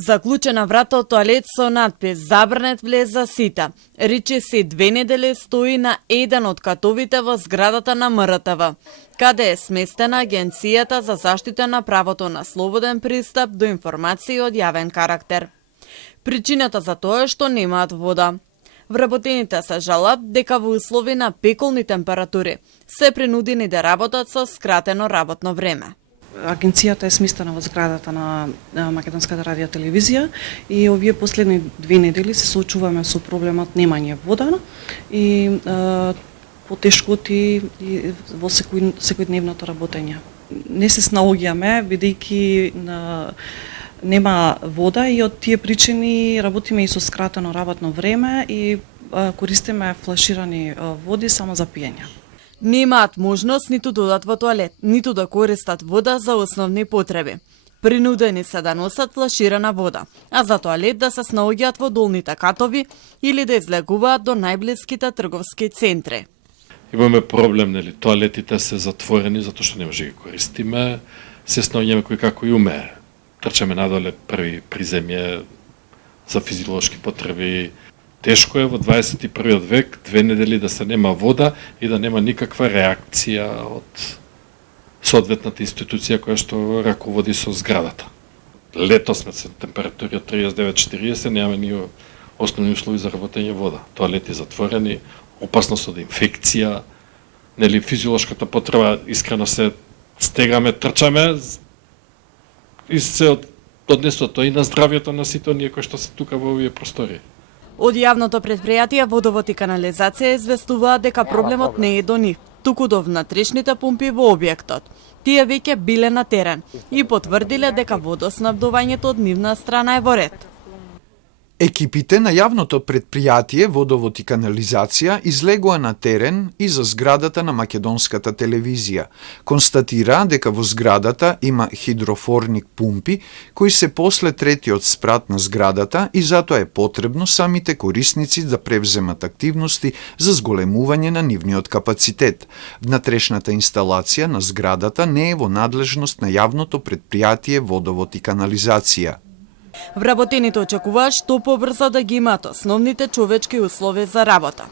Заклучена врата од тоалет со надпис "Забранет влез за сите". Рече се 2 недели стои на еден од катовите во зградата на МРТВ, каде е сместена Агенцијата за заштита на правото на слободен пристап до информации од јавен карактер. Причината за тоа е што немаат вода. Вработените се жалат дека во услови на пеколни температури се принудени да работат со скратено работно време. Агенцијата е сместена во зградата на Македонската радио телевизија и овие последни 2 недели се соочуваме со проблемот немање вода и потешкоти во секојдневното работење. Не се снаоѓаме бидејќи нема вода и од тие причини работиме и со скратено работно време и користиме флаширани води само за пиење. Немаат можност ниту да одат во тоалет, ниту да користат вода за основни потреби. Принудени се да носат флаширана вода, а за тоалет да се снаоѓаат во долните катови или да излегуваат до најблиските трговски центри. Имаме проблем, нели, тоалетите се затворени затоа што не може да ги користиме, се снаоѓаме кој како и умее. Трчаме надоле први приземје за физиолошки потреби. Тешко е во 21. век 2 недели да се нема вода и да нема никаква реакција од соодветната институција која што раководи со зградата. Лето сме се температури од 39-40, немаме ни основни услови за работење вода. Тоалети затворени, опасност од инфекција, нели физиолошката потреба, искрено се стегаме, трчаме и се однесува тоа и на здравјето на сите оние кои што се тука во овие простори. Од јавното предпријатие Водовод и канализација известуваат дека проблемот не е до нив, туку до внатрешните помпи во објектот. Тие веќе биле на терен и потврдиле дека водоснабдувањето од нивна страна е во ред. Екипите на јавното предпријатие Водовод и канализација излегоа на терен и за зградата на Македонската телевизија. Констатира дека во зградата има хидрофорник пумпи кои се после третиот спрат на зградата и затоа е потребно самите корисници да превземат активности за зголемување на нивниот капацитет. Внатрешната инсталација на зградата не е во надлежност на јавното предпријатие Водовод и канализација. Вработените очекуваат што побрзо да ги имаат основните човечки услови за работа.